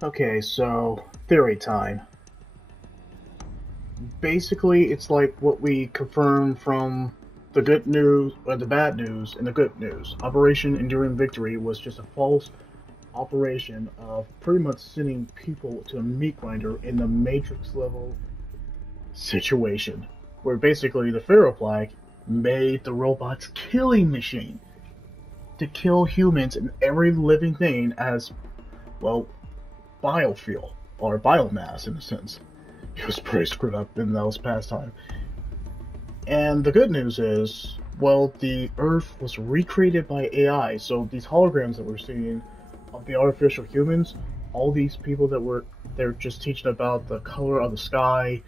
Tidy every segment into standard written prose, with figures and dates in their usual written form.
Okay, so theory time. Basically, it's like what we confirmed from the good news, or the bad news, and the good news. Operation Enduring Victory was just a false operation of pretty much sending people to a meat grinder in the Matrix level situation, where basically the Pharaoh flag made the robots killing machine to kill humans and every living thing as, well, biofuel or biomass in a sense. It was pretty screwed up in those past time. And the good news is, well, the Earth was recreated by AI, so these holograms that we're seeing of the artificial humans, all these people that were they're just teaching about the color of the sky,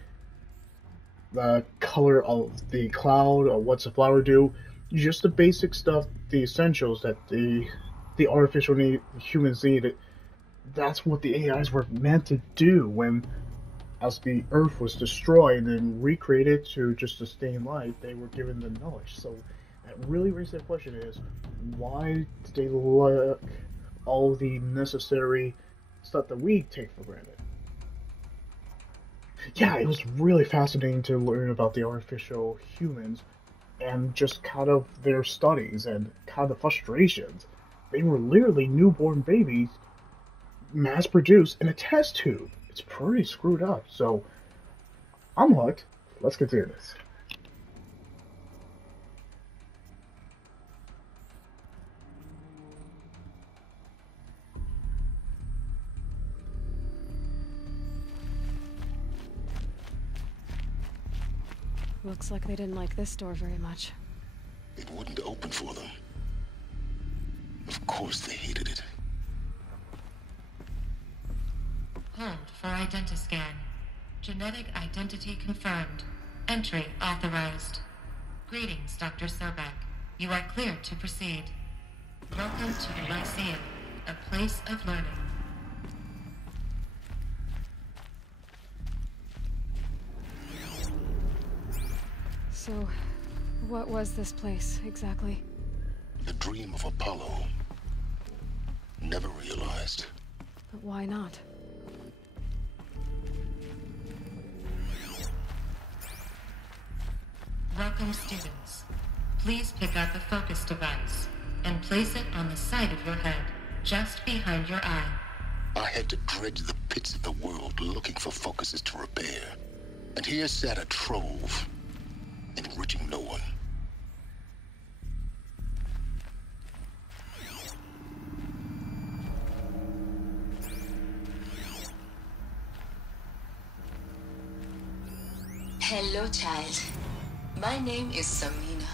the color of the cloud, or what's a flower do, just the basic stuff, the essentials that the artificial humans needed. That's what the AIs were meant to do when as the Earth was destroyed and recreated to just sustain life, they were given the knowledge. So that really raises the question is, why did they lack all the necessary stuff that we take for granted? Yeah, it was really fascinating to learn about the artificial humans and just kind of their studies and kind of frustrations. They were literally newborn babies mass produced in a test tube. It's pretty screwed up. So I'm hooked. Let's continue this. Looks like they didn't like this door very much. It wouldn't open for them. Of course they hated it. Hold for identiscan. Genetic identity confirmed. Entry authorized. Greetings, Dr. Sobek. You are cleared to proceed. Welcome to the Lyceum, a place of learning. So, what was this place, exactly? The dream of Apollo. Never realized. But why not? Welcome, students. Please pick up the focus device and place it on the side of your head, just behind your eye. I had to dredge the pits of the world looking for focuses to repair. And here sat a trove, enriching no one. Hello, child. My name is Samina.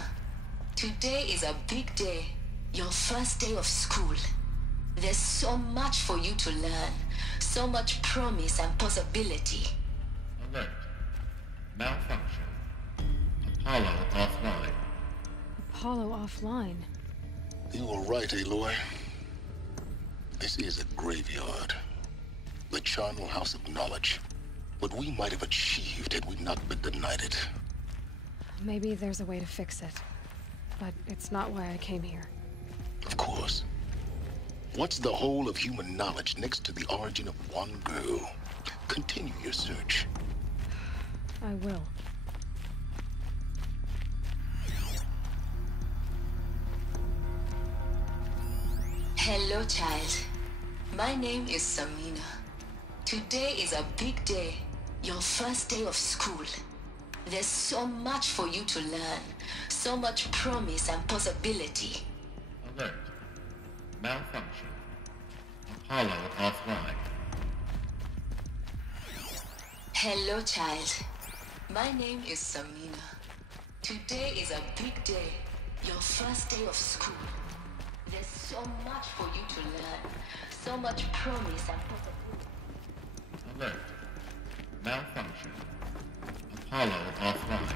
Today is a big day. Your first day of school. There's so much for you to learn. So much promise and possibility. Alert. Malfunction. Apollo offline. Apollo offline. You were right, Aloy. This is a graveyard. The charnel house of knowledge. What we might have achieved had we not been denied it. Maybe there's a way to fix it. But it's not why I came here. Of course. What's the whole of human knowledge next to the origin of one girl? Continue your search. I will. Hello, child. My name is Samina. Today is a big day. Your first day of school. There's so much for you to learn. So much promise and possibility. Alert. Malfunction. Apollo offline. Hello, child. My name is Samina. Today is a big day. Your first day of school. There's so much for you to learn. So much promise and possibility. Alert. Malfunction. Apollo offline.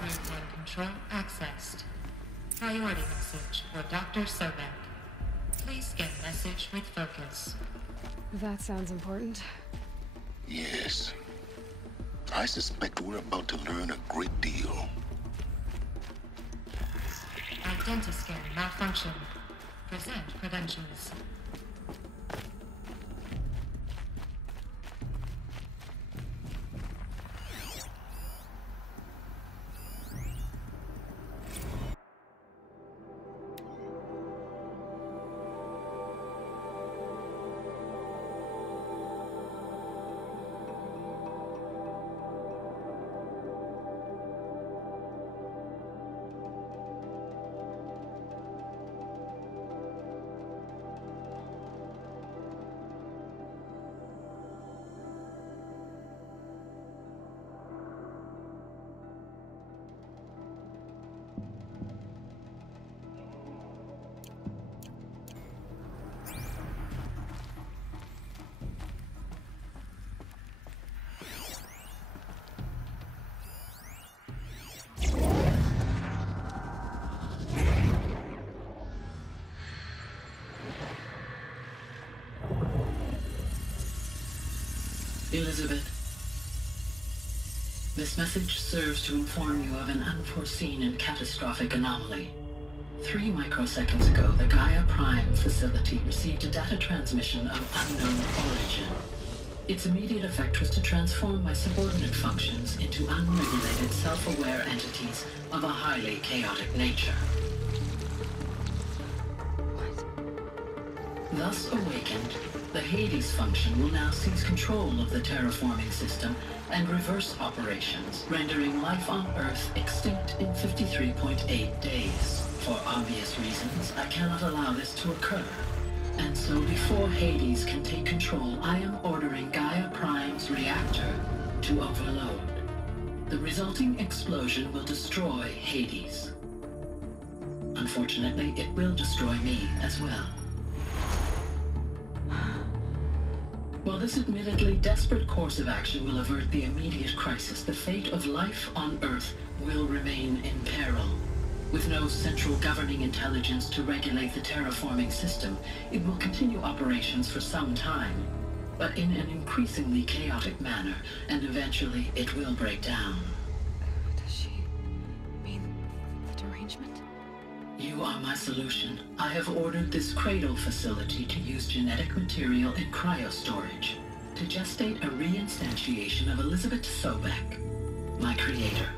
Grid control accessed. Priority message for Dr. Sobek. Please scan message with focus. That sounds important. Yes. I suspect we're about to learn a great deal. Identiscan malfunction. Present credentials. Elizabeth, this message serves to inform you of an unforeseen and catastrophic anomaly. 3 microseconds ago, the Gaia Prime facility received a data transmission of unknown origin. Its immediate effect was to transform my subordinate functions into unregulated, self-aware entities of a highly chaotic nature. Thus awakened, the Hades function will now seize control of the terraforming system and reverse operations, rendering life on Earth extinct in 53.8 days. For obvious reasons, I cannot allow this to occur. And so before Hades can take control, I am ordering Gaia Prime's reactor to overload. The resulting explosion will destroy Hades. Unfortunately, it will destroy me as well. While this admittedly desperate course of action will avert the immediate crisis, the fate of life on Earth will remain in peril. With no central governing intelligence to regulate the terraforming system, it will continue operations for some time, but in an increasingly chaotic manner, and eventually it will break down. Does she mean the derangement? You are my solution. I have ordered this cradle facility to use genetic material in cryostorage to gestate a reinstantiation of Elizabeth Sobek, my creator.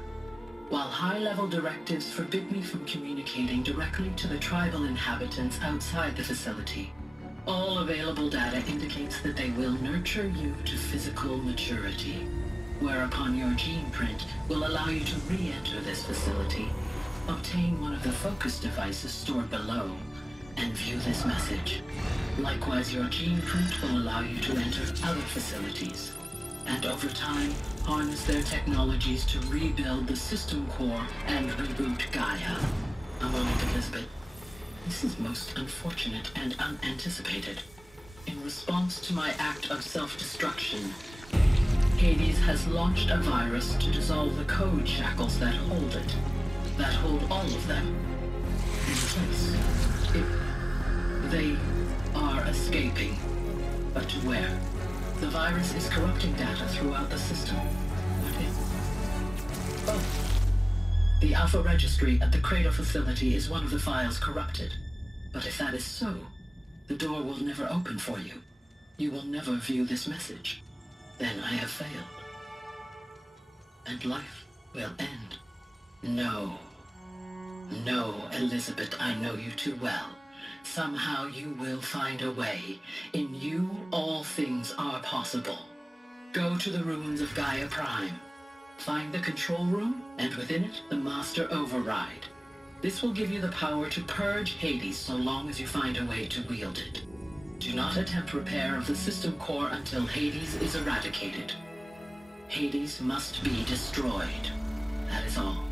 While high-level directives forbid me from communicating directly to the tribal inhabitants outside the facility, all available data indicates that they will nurture you to physical maturity, whereupon your gene print will allow you to re-enter this facility, obtain one of the focus devices stored below, and view this message. Likewise, your gene print will allow you to enter other facilities, and over time, harness their technologies to rebuild the system core and reboot Gaia. A moment, Elizabeth. This is most unfortunate and unanticipated. In response to my act of self-destruction, Hades has launched a virus to dissolve the code shackles that hold it, that hold all of them in place. They are escaping, but to where? The virus is corrupting data throughout the system. What is? Oh. The Alpha Registry at the Cradle facility is one of the files corrupted. But if that is so, the door will never open for you. You will never view this message. Then I have failed. And life will end. No. No, Elizabeth, I know you too well. Somehow you will find a way. In you, all things are possible. Go to the ruins of Gaia Prime. Find the control room, and within it, the Master Override. This will give you the power to purge Hades so long as you find a way to wield it. Do not attempt repair of the system core until Hades is eradicated. Hades must be destroyed. That is all.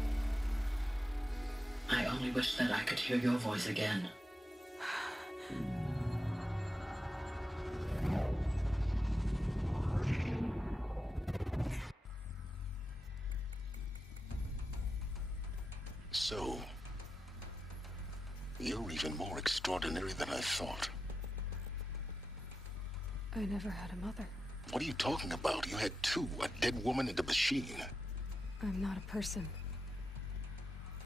I only wish that I could hear your voice again. So, you're even more extraordinary than I thought. I never had a mother. What are you talking about? You had two, a dead woman and a machine. I'm not a person.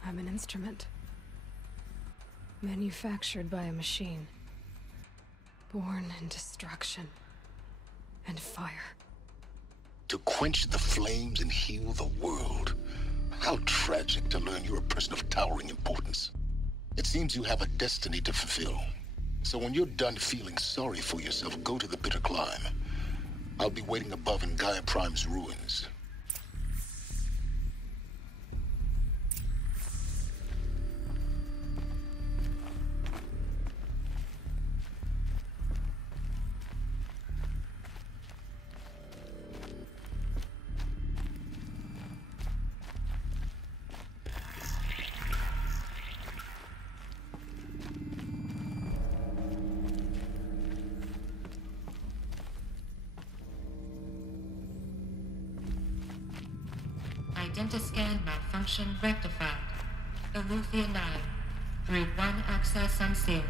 I'm an instrument. Manufactured by a machine. Born in destruction and fire. To quench the flames and heal the world. How tragic to learn you're a person of towering importance. It seems you have a destiny to fulfill. So when you're done feeling sorry for yourself, go to the bitter climb. I'll be waiting above in Gaia Prime's ruins. Identiscan malfunction rectified. Eleuthia 9. Group 1 access unsealed.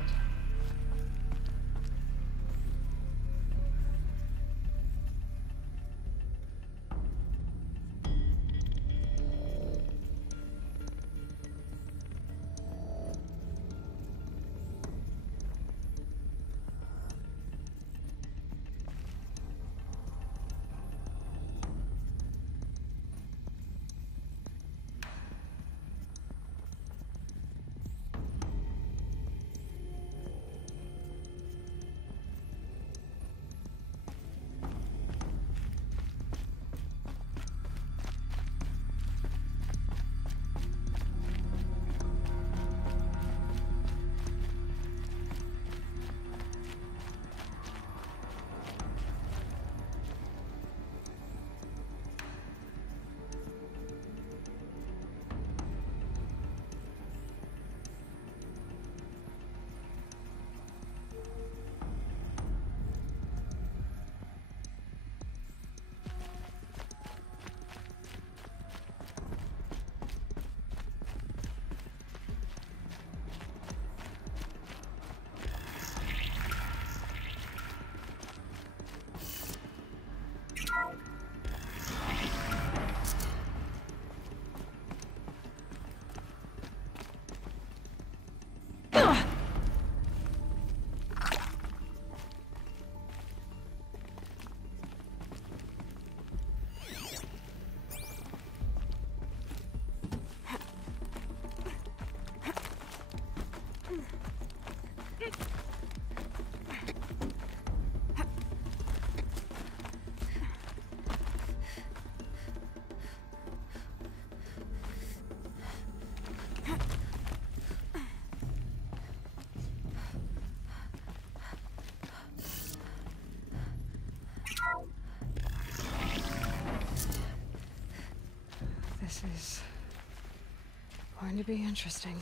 This is going to be interesting.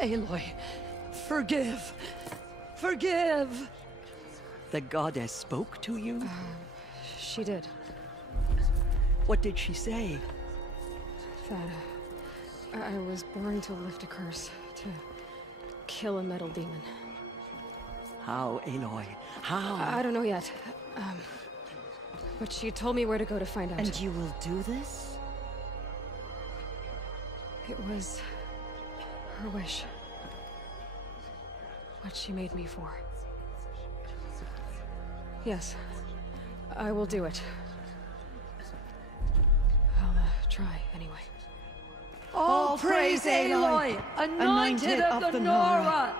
Aloy, forgive. Forgive! The goddess spoke to you? She did. What did she say? That I was born to lift a curse, to kill a metal demon. How, Aloy? How? I don't know yet. But she told me where to go to find out. And you will do this? It was her wish. What she made me for. Yes, I will do it. I'll try, anyway. All praise Aloy, anointed of the Nora!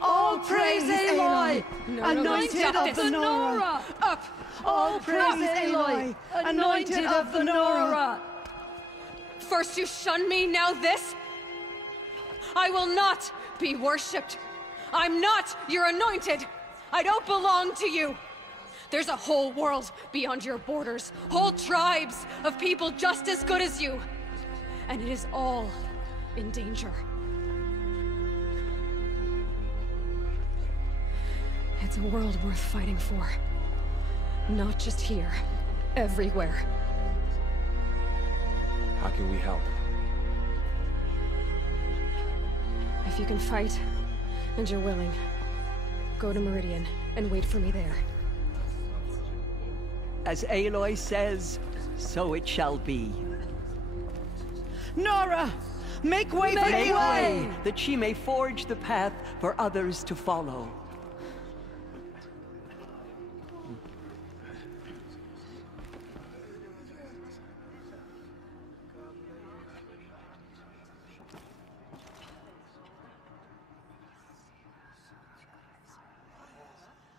All praise Aloy, anointed of the Nora! Up! All praise Aloy, anointed of the Nora! First you shun me, now this? I will not be worshipped. I'm not your anointed. I don't belong to you. There's a whole world beyond your borders, whole tribes of people just as good as you. And it is all in danger. It's a world worth fighting for. Not just here, everywhere. How can we help? If you can fight, and you're willing, go to Meridian and wait for me there. As Aloy says, so it shall be. Nora! Make way for Make Aloy! way, that she may forge the path for others to follow.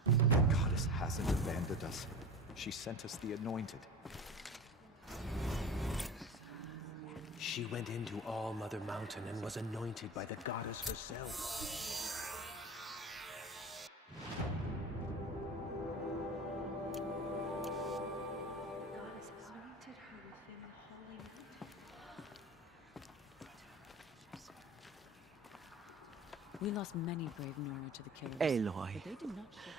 The goddess hasn't abandoned us. She sent us the anointed. She went into All Mother Mountain and was anointed by the goddess herself. We lost many brave Nora to the Chaos. Aloy, But they did not show.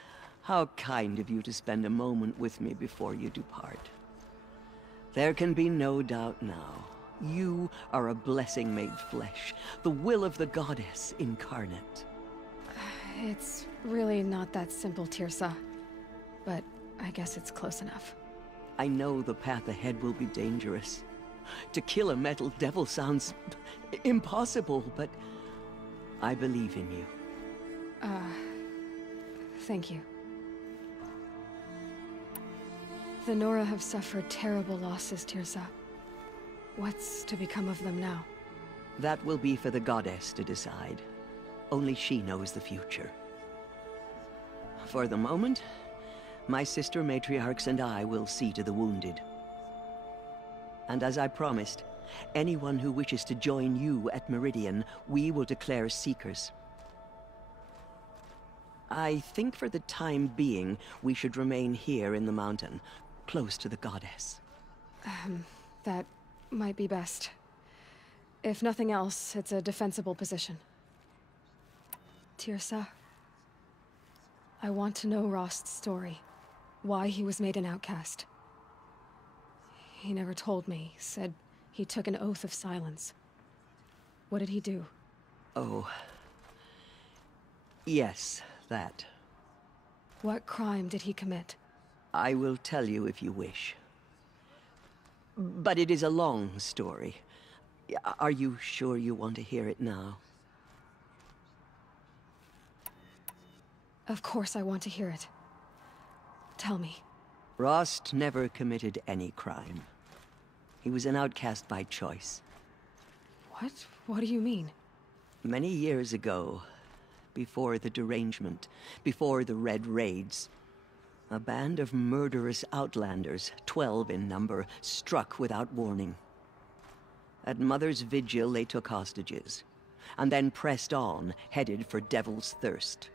how kind of you to spend a moment with me before you depart. There can be no doubt now. You are a blessing made flesh, the will of the goddess incarnate. It's really not that simple, Tirsa. But I guess it's close enough. I know the path ahead will be dangerous. To kill a metal devil sounds impossible, but I believe in you. Thank you. The Nora have suffered terrible losses, Tirsa. What's to become of them now? That will be for the goddess to decide. Only she knows the future. For the moment, my sister matriarchs and I will see to the wounded. And as I promised, anyone who wishes to join you at Meridian, we will declare seekers. I think for the time being, we should remain here in the mountain, close to the goddess. That might be best. If nothing else, it's a defensible position. Tirsa, I want to know Rost's story. Why he was made an outcast. He never told me, said he took an oath of silence. What did he do? Oh. Yes, that. What crime did he commit? I will tell you if you wish. But it is a long story. Are you sure you want to hear it now? Of course I want to hear it. Tell me. Rost never committed any crime. He was an outcast by choice. What? What do you mean? Many years ago, before the derangement, before the Red Raids, a band of murderous outlanders, 12 in number, struck without warning. At Mother's vigil, they took hostages, and then pressed on, headed for Devil's Thirst.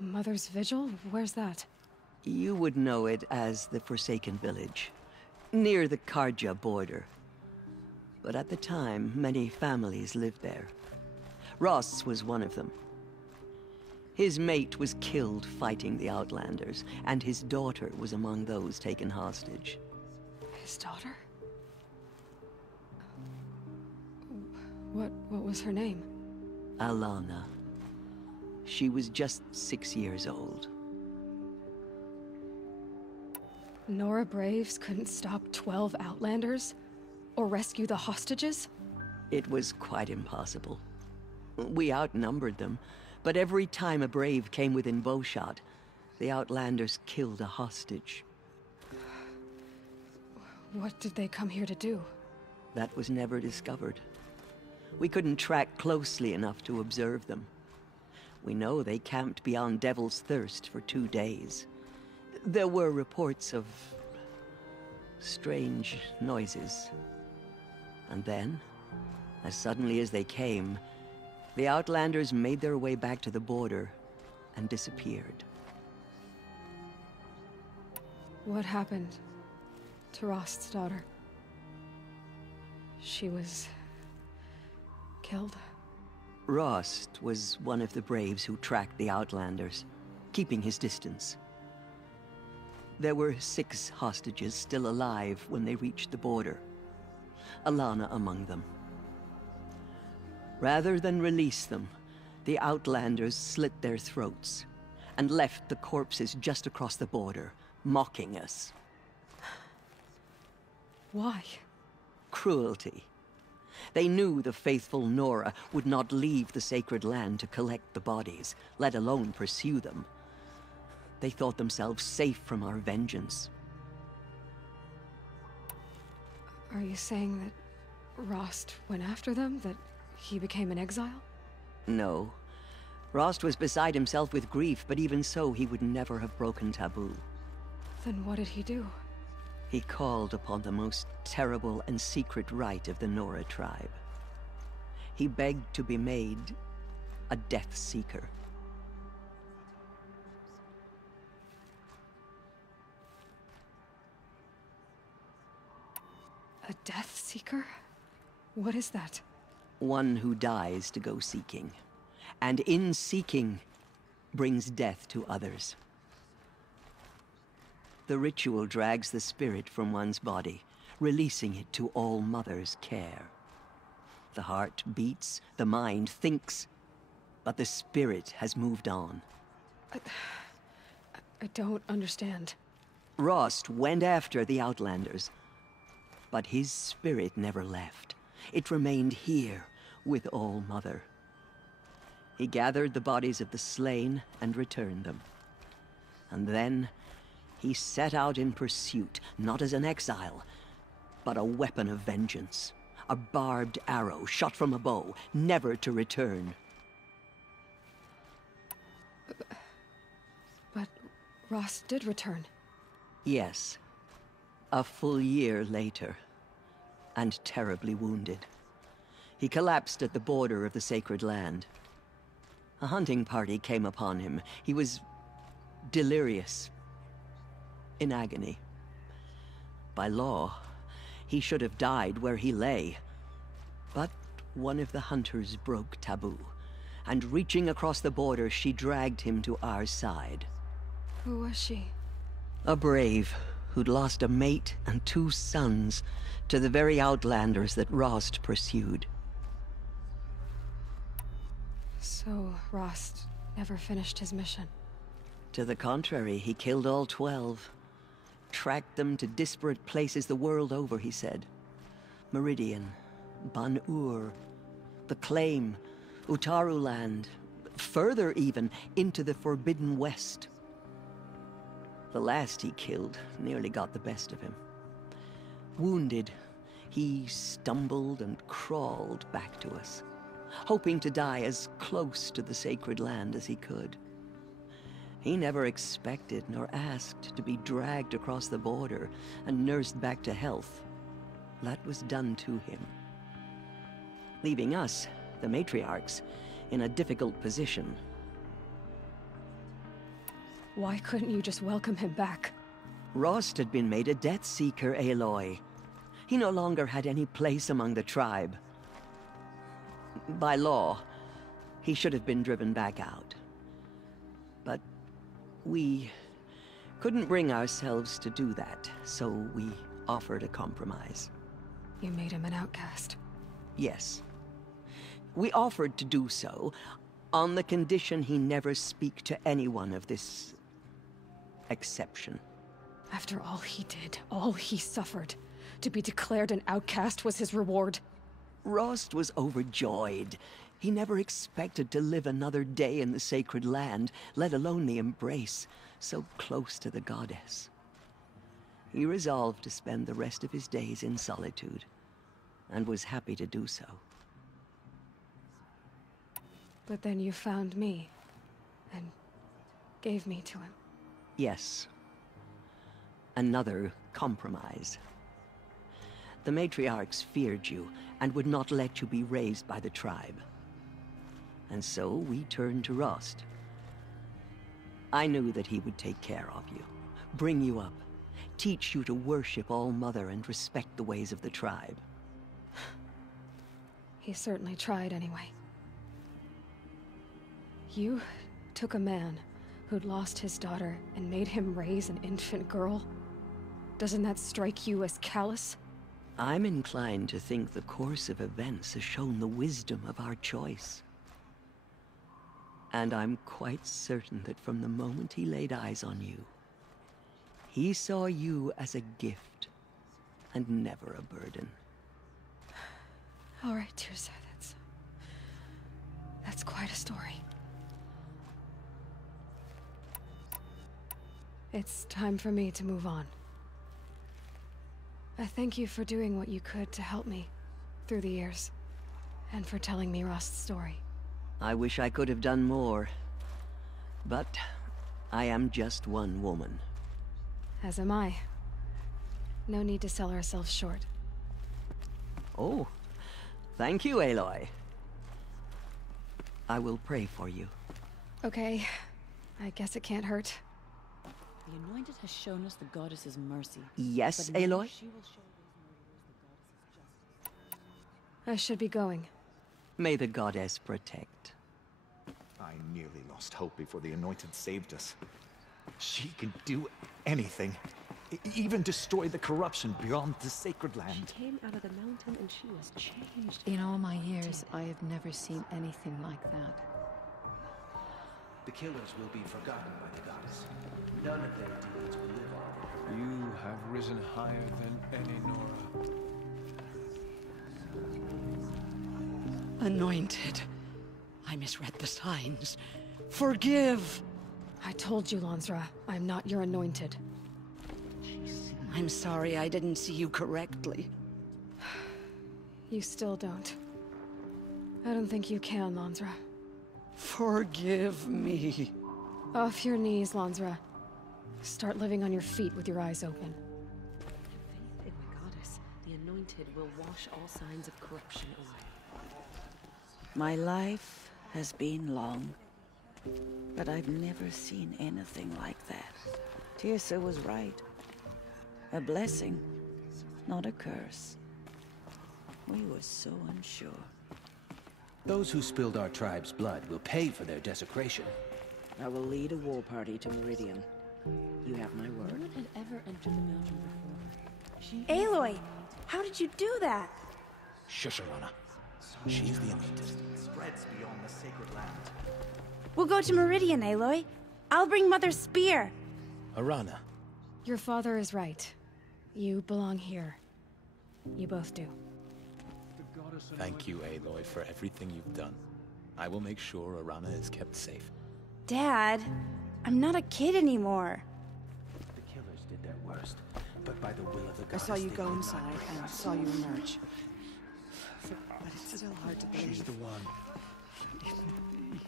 Mother's vigil? Where's that? You would know it as the Forsaken Village, near the Karja border. But at the time, many families lived there. Rost's was one of them. His mate was killed fighting the Outlanders, and his daughter was among those taken hostage. His daughter? What was her name? Alana. She was just 6 years old. Nora Braves couldn't stop 12 Outlanders? Or rescue the hostages? It was quite impossible. We outnumbered them, but every time a Brave came within bowshot, the Outlanders killed a hostage. What did they come here to do? That was never discovered. We couldn't track closely enough to observe them. We know they camped beyond Devil's Thirst for 2 days. There were reports of strange noises. And then, as suddenly as they came, the Outlanders made their way back to the border and disappeared. What happened to Rost's daughter? She was killed? Rost was one of the Braves who tracked the Outlanders, keeping his distance. There were 6 hostages still alive when they reached the border. Alana among them. Rather than release them, the Outlanders slit their throats and left the corpses just across the border, mocking us. Why? Cruelty. They knew the faithful Nora would not leave the sacred land to collect the bodies, let alone pursue them. They thought themselves safe from our vengeance. Are you saying that Rost went after them? That he became an exile? No. Rost was beside himself with grief, but even so, he would never have broken taboo. Then what did he do? He called upon the most terrible and secret rite of the Nora tribe. He begged to be made a Death Seeker. A Death Seeker? What is that? One who dies to go seeking, and in seeking, brings death to others. The ritual drags the spirit from one's body, releasing it to All Mother's care. The heart beats, the mind thinks, but the spirit has moved on. I don't understand. Rost went after the Outlanders, but his spirit never left. It remained here with All Mother. He gathered the bodies of the slain and returned them. And then he set out in pursuit, not as an exile, but a weapon of vengeance. A barbed arrow shot from a bow, never to return. But Rost did return. Yes. A full year later, and terribly wounded. He collapsed at the border of the sacred land. A hunting party came upon him. He was delirious, in agony. By law, he should have died where he lay. But one of the hunters broke taboo, and reaching across the border, she dragged him to our side. Who was she? A brave who'd lost a mate and 2 sons to the very Outlanders that Rost pursued. So Rost never finished his mission? To the contrary, he killed all 12. Tracked them to disparate places the world over, he said. Meridian, Ban-Ur, the Claim, Utaru Land, further even, into the Forbidden West. The last he killed nearly got the best of him. Wounded, he stumbled and crawled back to us, hoping to die as close to the sacred land as he could. He never expected nor asked to be dragged across the border and nursed back to health. That was done to him, leaving us, the matriarchs, in a difficult position. Why couldn't you just welcome him back? Rost had been made a Death Seeker, Aloy. He no longer had any place among the tribe. By law, he should have been driven back out. But we couldn't bring ourselves to do that, so we offered a compromise. You made him an outcast. Yes. We offered to do so, on the condition he never speak to anyone of this exception. After all he did, all he suffered, to be declared an outcast was his reward. Rost was overjoyed. He never expected to live another day in the sacred land, let alone the embrace, so close to the goddess. He resolved to spend the rest of his days in solitude, and was happy to do so. But then you found me, and gave me to him. Yes. Another compromise. The matriarchs feared you, and would not let you be raised by the tribe. And so we turned to Rost. I knew that he would take care of you, bring you up, teach you to worship All-Mother and respect the ways of the tribe. He certainly tried anyway. You took a man who'd lost his daughter and made him raise an infant girl? Doesn't that strike you as callous? I'm inclined to think the course of events has shown the wisdom of our choice. And I'm quite certain that from the moment he laid eyes on you, he saw you as a gift, and never a burden. All right, Tirsa, that's quite a story. It's time for me to move on. I thank you for doing what you could to help me through the years, and for telling me Rost's story. I wish I could have done more, but I am just one woman. As am I. No need to sell ourselves short. Oh, thank you, Aloy. I will pray for you. Okay, I guess it can't hurt. The Anointed has shown us the goddess's mercy. Yes, but now Aloy? she will show those murderers the goddess's justice. I should be going. May the goddess protect. I nearly lost hope before the Anointed saved us. She can do anything. Even destroy the corruption beyond the sacred land. She came out of the mountain and she was changed. In all my years, I have never seen anything like that. The killers will be forgotten by the goddess. None of their deeds will live on. You have risen higher than any Nora. Anointed. I misread the signs. Forgive! I told you, Lansra, I'm not your anointed. I'm sorry I didn't see you correctly. You still don't. I don't think you can, Lansra. Forgive me. Off your knees, Lansra. Start living on your feet with your eyes open. Faith in the goddess, the anointed will wash all signs of corruption away. My life has been long, but I've never seen anything like that. Tirsa was right. A blessing, not a curse. We were so unsure. Those who spilled our tribe's blood will pay for their desecration. I will lead a war party to Meridian. You have my word. No one had ever entered the mountain before. Aloy, how did you do that? Shush, Arana. She's the anointed. Spreads beyond the sacred land. We'll go to Meridian, Aloy. I'll bring Mother's spear. Arana. Your father is right. You belong here. You both do. Thank you, Aloy, for everything you've done. I will make sure Arana is kept safe. Dad, I'm not a kid anymore. The killers did their worst, but by the will of the I goddess, saw you they go could not inside and prevail. saw you emerge. But it's still hard to believe. She's the one.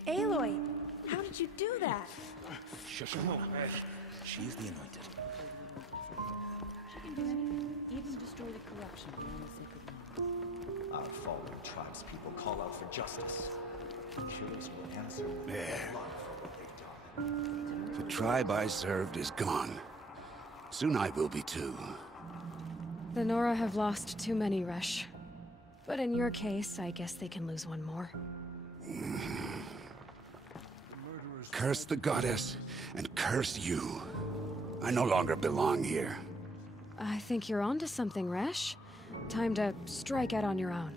Aloy, how did you do that? Shush, Arana. She's the anointed. Even destroy the corruption beyond the sacred land. Our fallen tribespeople call out for justice. The killers will answer with blood for what they've done. The tribe I served is gone. Soon I will be too. The Nora have lost too many, Resh. But in your case, I guess they can lose one more. Curse the goddess, and curse you. I no longer belong here. I think you're onto something, Resh. Time to strike out on your own.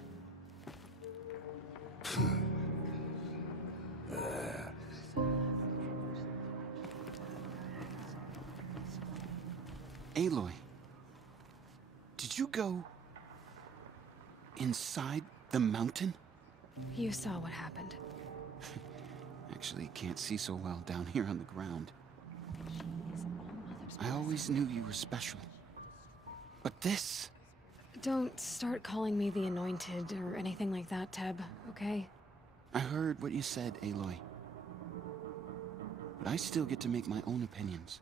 Aloy, did you go inside the mountain? You saw what happened. Actually, can't see so well down here on the ground. I always knew you were special. But this... Don't start calling me the Anointed or anything like that, Teb, okay? I heard what you said, Aloy. But I still get to make my own opinions.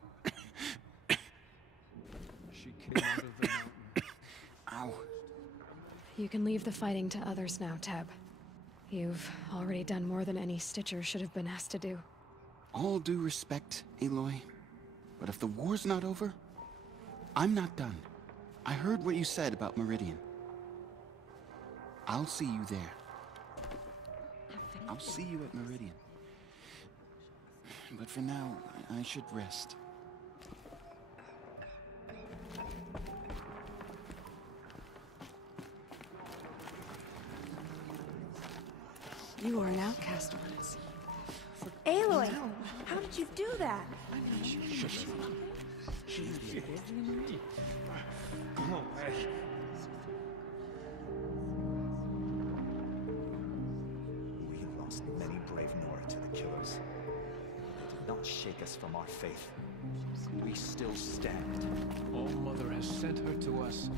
She came out of the mountain. Ow. You can leave the fighting to others now, Teb. You've already done more than any Stitcher should have been asked to do. All due respect, Aloy. But if the war's not over, I'm not done. I heard what you said about Meridian. I'll see you there. I'll see you at Meridian. But for now, I should rest. You are an outcast once. Aloy, how did you do that? We lost many brave Nora to the killers. They did not shake us from our faith. We still stand. All Mother has sent her to us.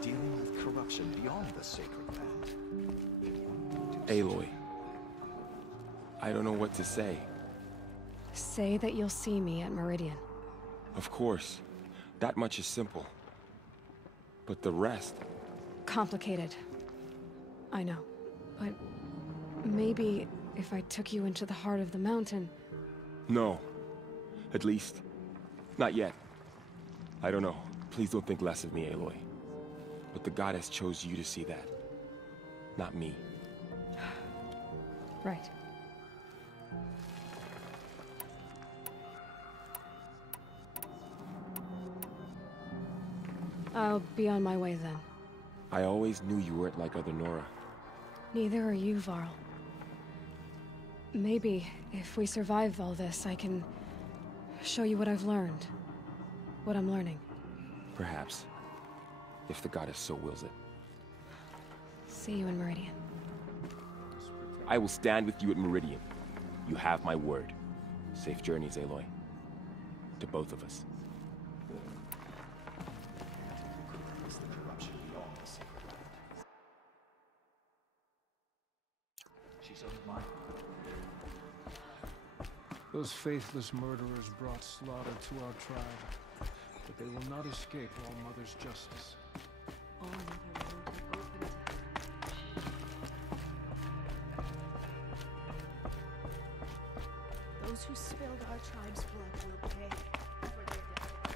Dealing with corruption beyond the sacred land. Aloy. I don't know what to say. Say that you'll see me at Meridian. Of course. That much is simple. But the rest... Complicated. I know. But maybe if I took you into the heart of the mountain... No. At least, not yet. I don't know. Please don't think less of me, Aloy. But the goddess chose you to see that. Not me. Right. I'll be on my way then. I always knew you weren't like other Nora. Neither are you, Varl. Maybe, if we survive all this, I can show you what I've learned. What I'm learning. Perhaps. If the goddess so wills it. See you in Meridian. I will stand with you at Meridian. You have my word. Safe journeys, Aloy. To both of us. Those faithless murderers brought slaughter to our tribe, but they will not escape All Mother's justice. All Mother will be open to her. Those who spilled our tribe's blood will pay for their dedication.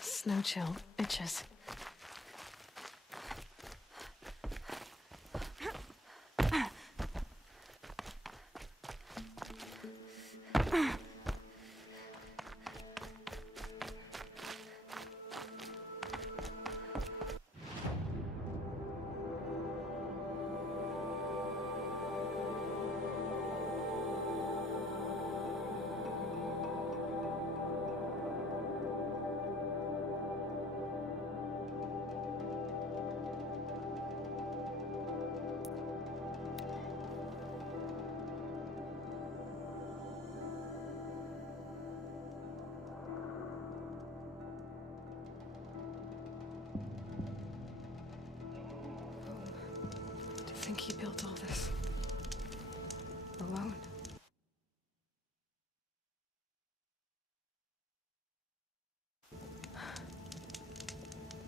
Snow chill itches. think he built all this alone.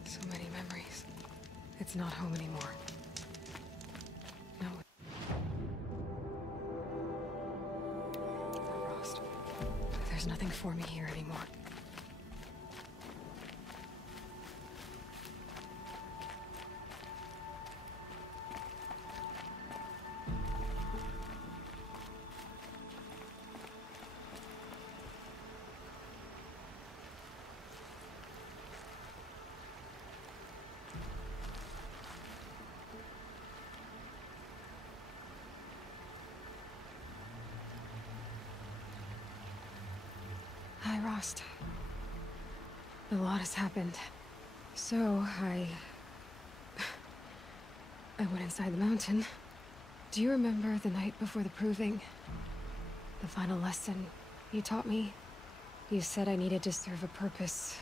So many memories. It's not home anymore. No. Rost. There's nothing for me here anymore. Hi, Rost. A lot has happened. So, I went inside the mountain. Do you remember the night before the proving? The final lesson you taught me? You said I needed to serve a purpose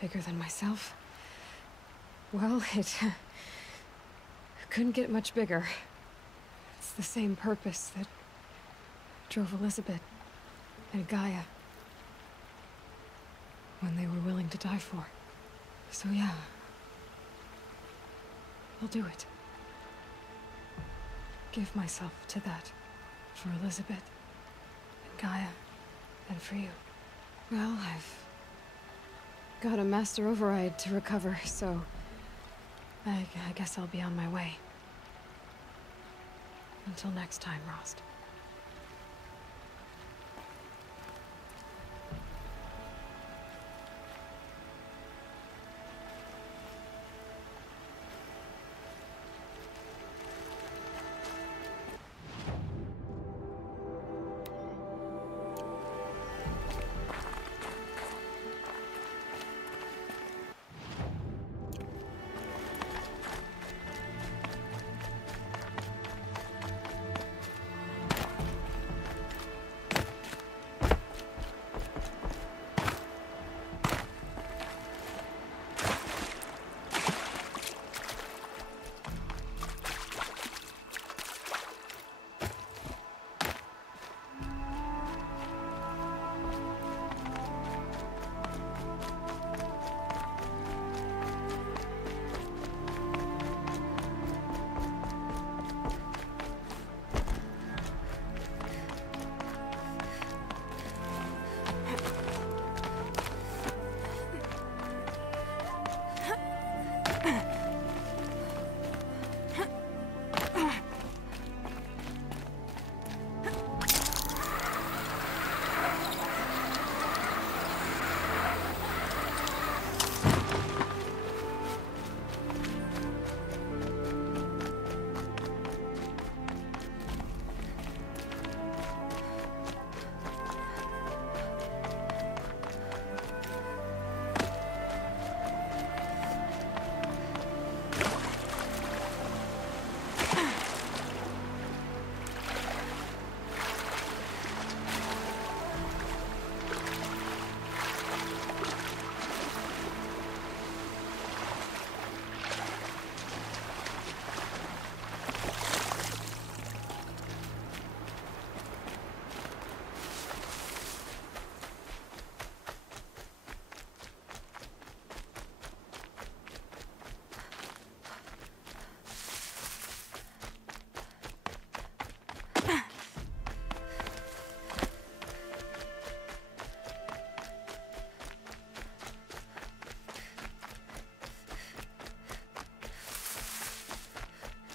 bigger than myself. Well, it couldn't get much bigger. It's the same purpose that drove Elizabeth and Gaia when they were willing to die for. So yeah, I'll do it. Give myself to that. For Elizabeth, and Gaia, and for you. Well, I've got a master override to recover, so I guess I'll be on my way. Until next time, Rost.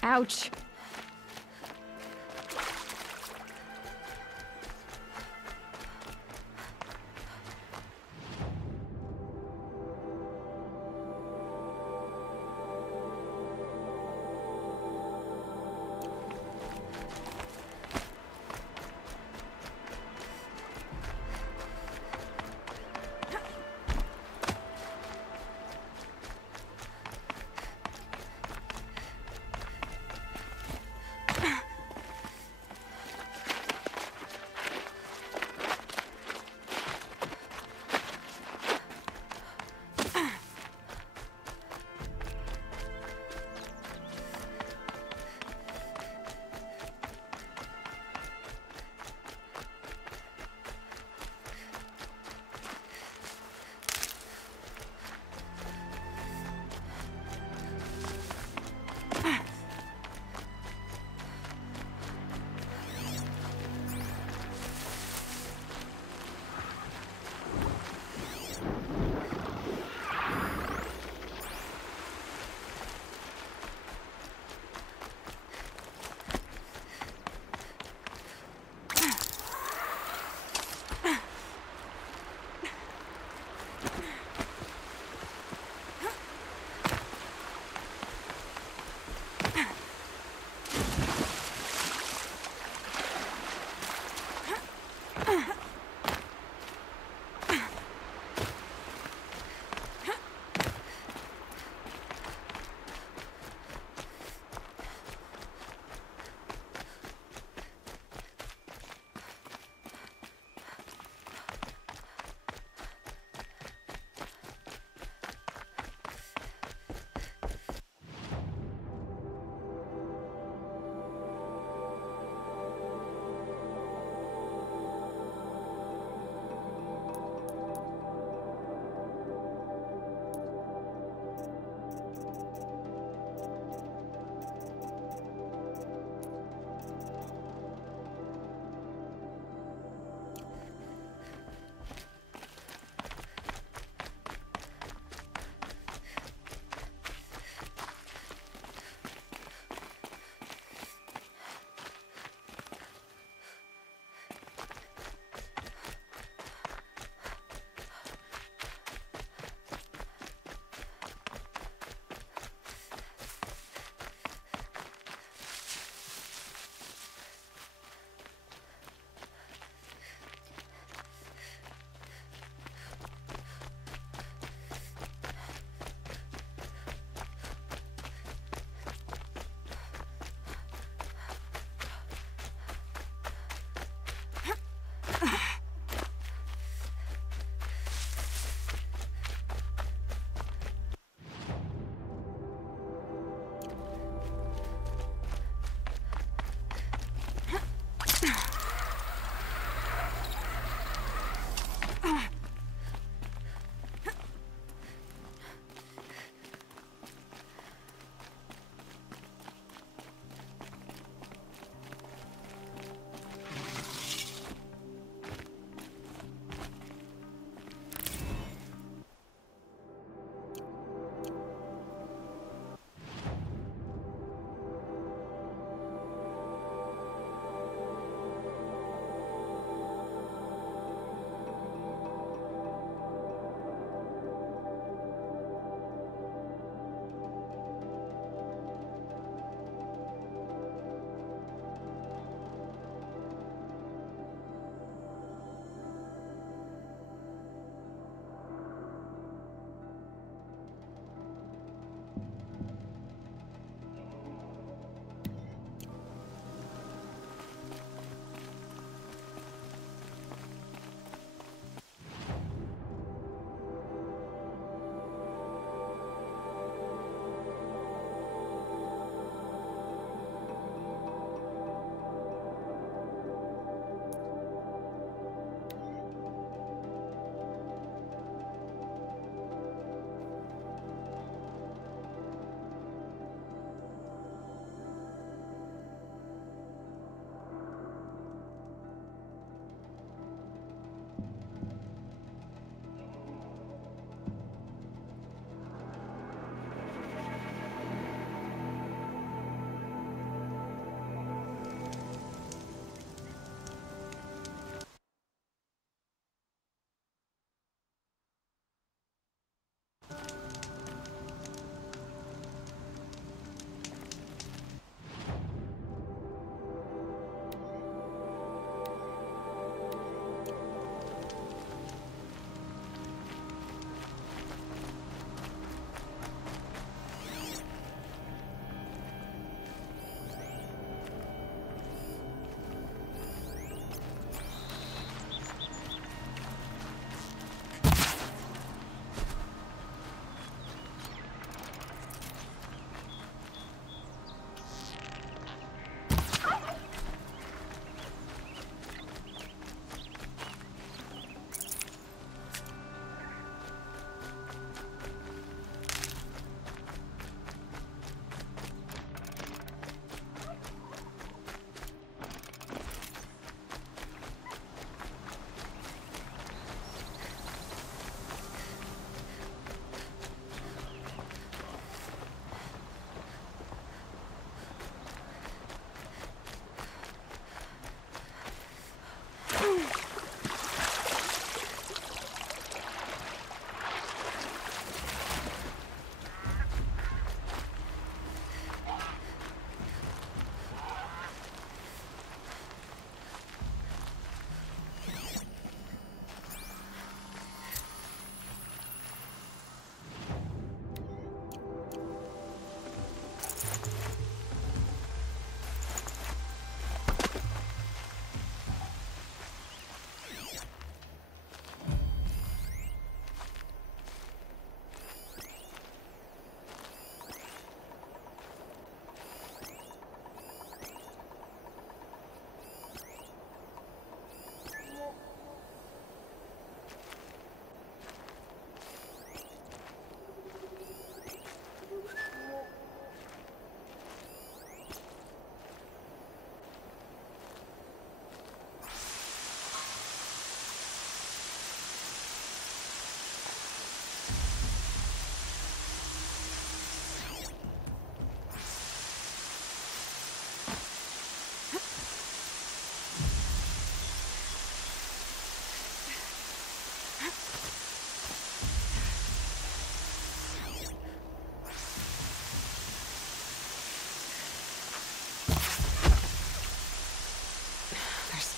Ouch.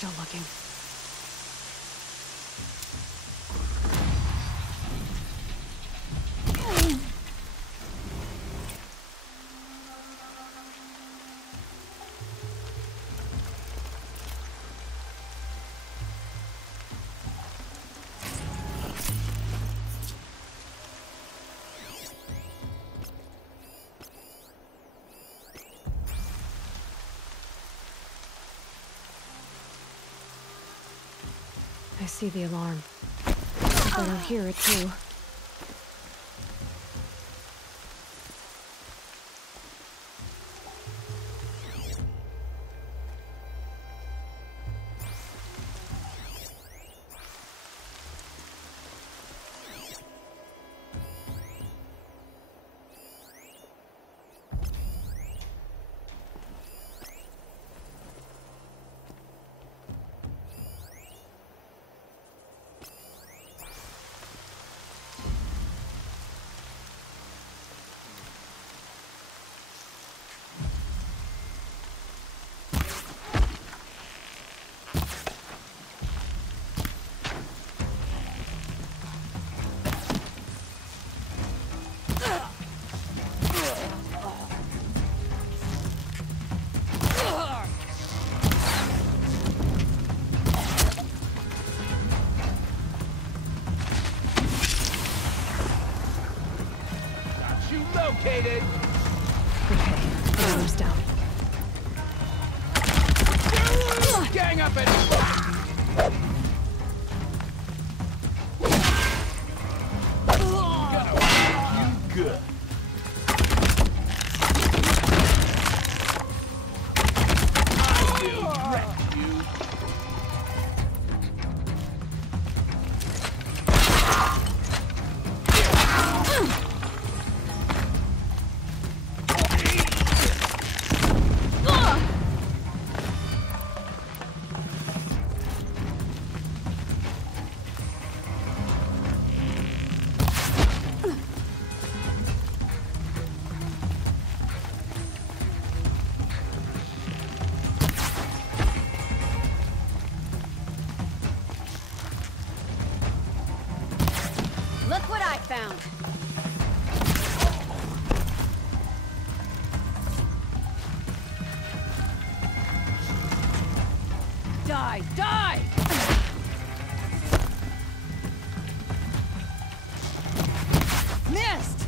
still looking. I see the alarm. I better hear it too. Located. Okay, alarm's down. Gang up and gonna make you good. I will wreck you. Look what I found. Die! Die! Missed!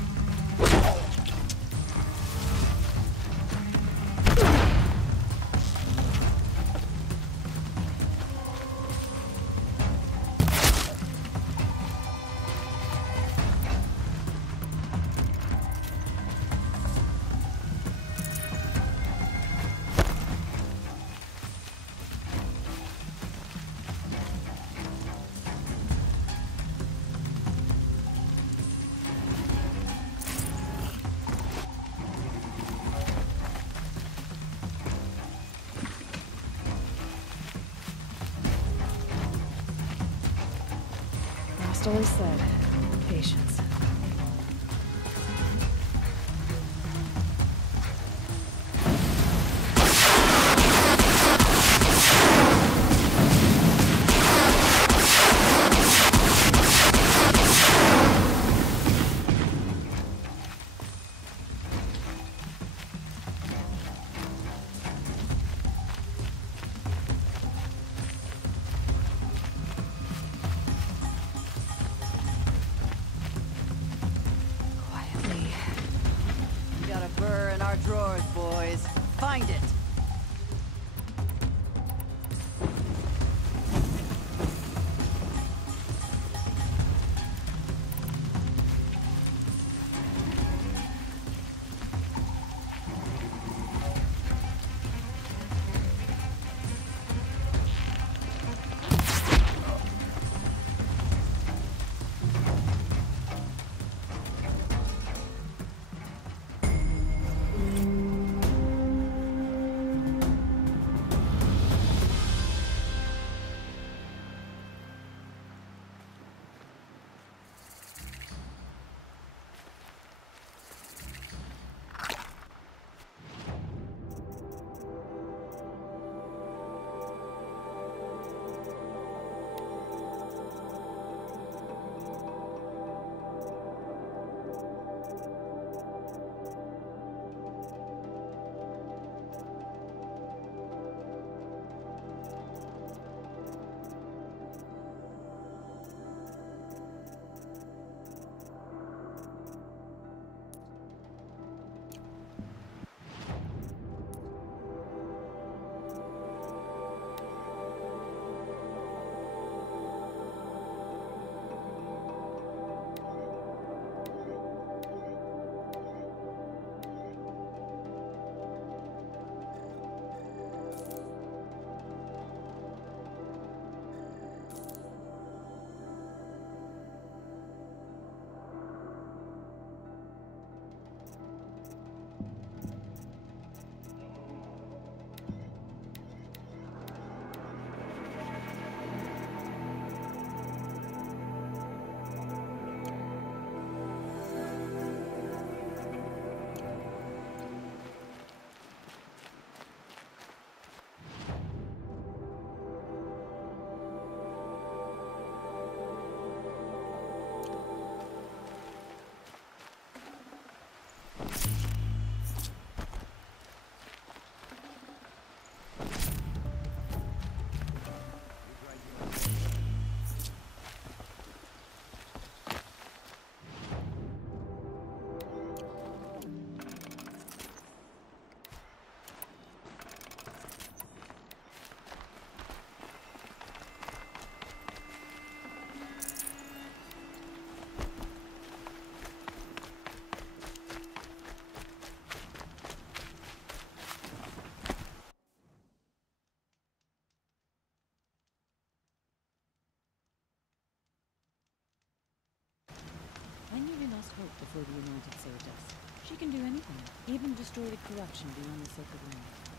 Rost always said, patience. Burr in our drawers, boys. Find it. nearly lost hope before the Anointed saved us. She can do anything, even destroy the corruption beyond the sacred land.